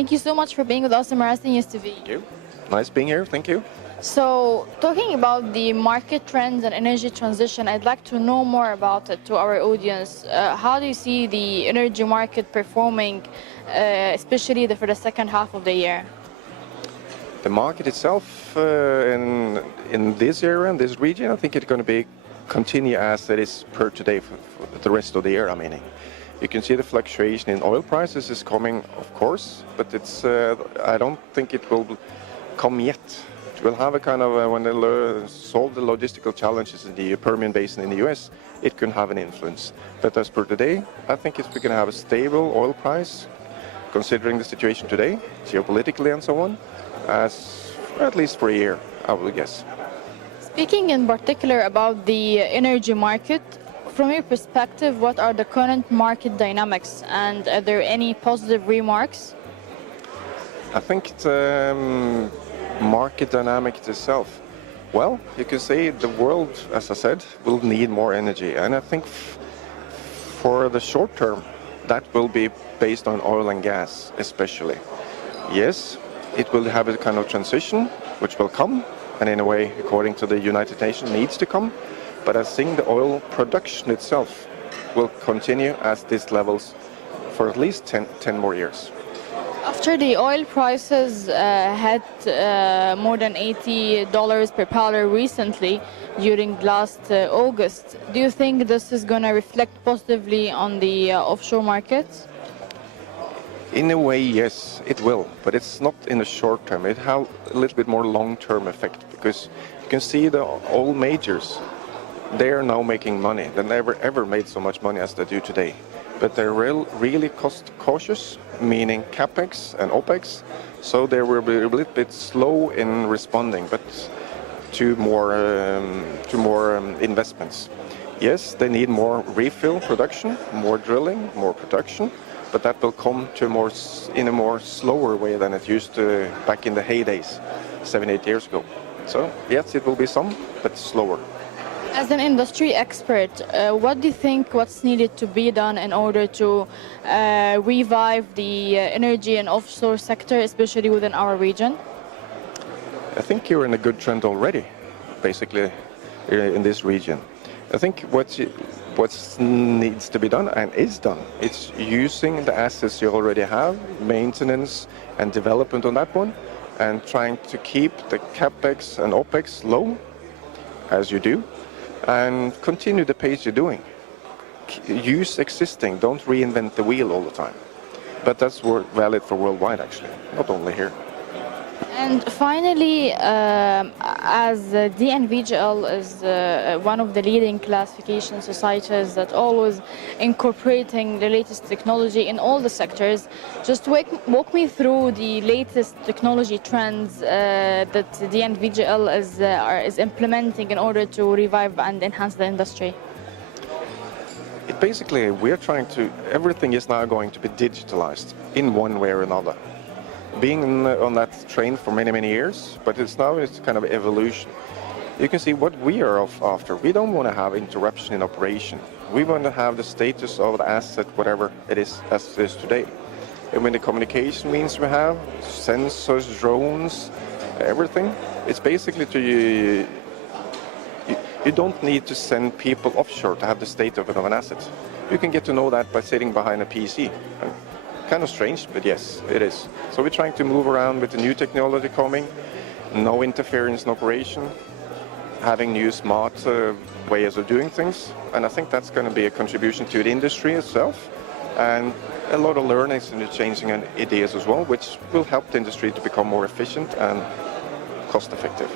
Thank you so much for being with us in Marina News TV. Thank you. Nice being here. Thank you. So, talking about the market trends and energy transition, I'd like to know more about it to our audience. How do you see the energy market performing, especially for the second half of the year? The market itself in this area, in this region, I think it's going to continue as it is per today for the rest of the year. You can see the fluctuation in oil prices is coming, of course, but it's I don't think it will come yet. We'll have a kind of, when they solve the logistical challenges in the Permian Basin in the US, it can have an influence. But as per today, I think we're going to have a stable oil price, considering the situation today, geopolitically and so on, at least for a year, I would guess. Speaking in particular about the energy market, from your perspective, what are the current market dynamics, and are there any positive remarks? I think the market dynamics itself, well, you can say the world, as I said, will need more energy, and I think for the short term that will be based on oil and gas especially. Yes, it will have a kind of transition which will come, and in a way, according to the United Nations, needs to come, but I think the oil production itself will continue at these levels for at least 10 more years. After the oil prices had more than $80 per barrel recently during last August, do you think this is going to reflect positively on the offshore markets? In a way, yes, it will, but it's not in the short term. It has a little bit more long-term effect, because you can see the oil majors, they are now making money. They never ever made so much money as they do today. But they're really cost cautious, meaning capex and opex, so they will be a little bit slow in responding, but to more investments. Yes, they need more refill production, more drilling, more production, but that will come to in a more slower way than it used to back in the heydays, 7-8 years ago. So yes, it will be some, but slower. As an industry expert, what do you think what's needed to be done in order to revive the energy and offshore sector, especially within our region? I think you're in a good trend already, basically, in this region. I think what needs to be done and is done, it's using the assets you already have, maintenance and development on that one, and trying to keep the capex and opex low, as you do, and continue the pace you're doing. Use existing, don't reinvent the wheel all the time. But that's valid for worldwide, actually, not only here. And finally, as DNVGL is one of the leading classification societies that always incorporating the latest technology in all the sectors, just walk me through the latest technology trends that DNVGL is implementing in order to revive and enhance the industry. Basically, we're trying to, everything is now going to be digitalized in one way or another. Being on that train for many years, but it's kind of evolution. You can see what we are after. We don't want to have interruption in operation. We want to have the status of the asset, whatever it is, as it is today. And when the communication means we have sensors, drones, everything, it's basically you don't need to send people offshore to have the state of an asset. You can get to know that by sitting behind a PC. Kind of strange, but yes, it is. So we're trying to move around with the new technology coming, no interference in operation, having new smart ways of doing things, and I think that's going to be a contribution to the industry itself, and a lot of learnings and changing ideas as well, which will help the industry to become more efficient and cost effective.